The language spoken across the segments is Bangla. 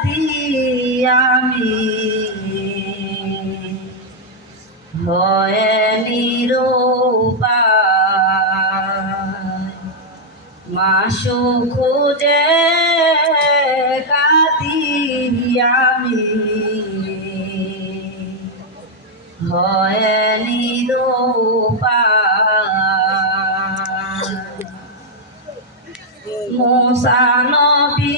আমি। নিরূপায় মাসু খুঁজে কাঁদি আমি। মুসা নবীর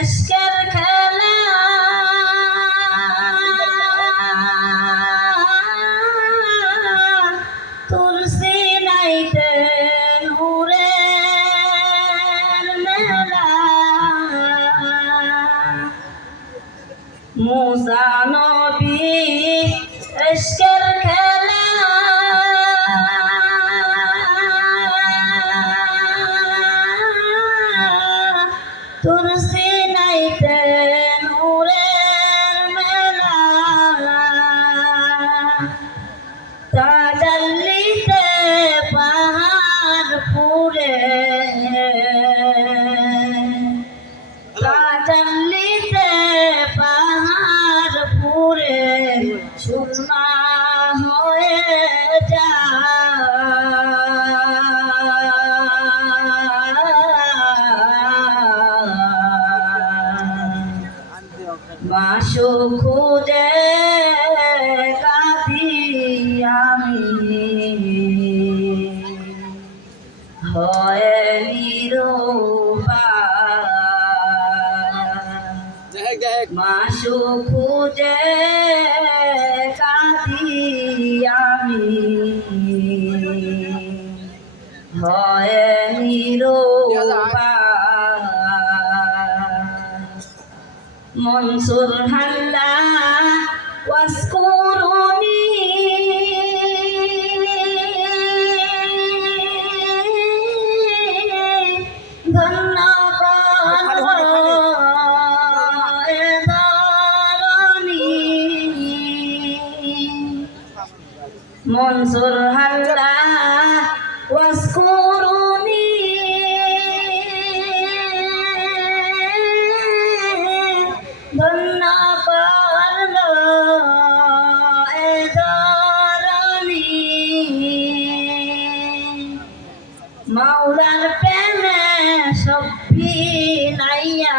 এসকের খেলা তুলসী নাইতে নূরের মেলা মুসা নবী এসকের খেলা নূরের মেলা। তাজাল্লিতে পাহাড় পুরে তাজাল্লিতে পাহাড় পুরে সুরমা হয়ে যায়। খুঁজে কাঁদি আমি হয় মাসু খুঁজে কাঁদি আমি হয় মনসুর হাল্লা ওয়াসকুরুনি ধন্য মনসুর হাল্লা মাওলার প্রেমে সভ্যি নাইয়া।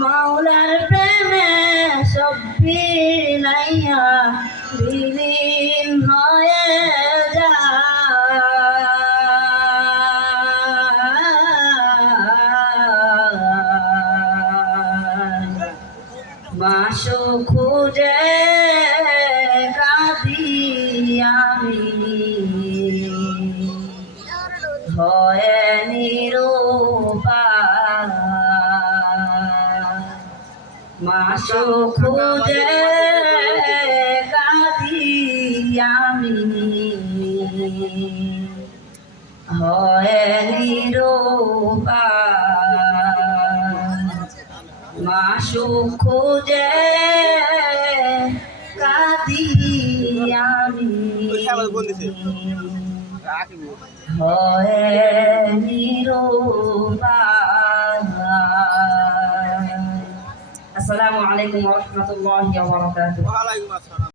মাওলার প্রেমে সভ্যি নাইয়া বিলীন হয়ে বাসো খুঁজে আমি নিরূপায় মাসো খুঁজে আমি হয় মাসু খুঁজে নিরূপায়। আসসালামু আলাইকুম ওয়া রাহমাতুল্লাহি ওয়া বারাকাতুহু। ওয়ালাইকুম আসসালাম।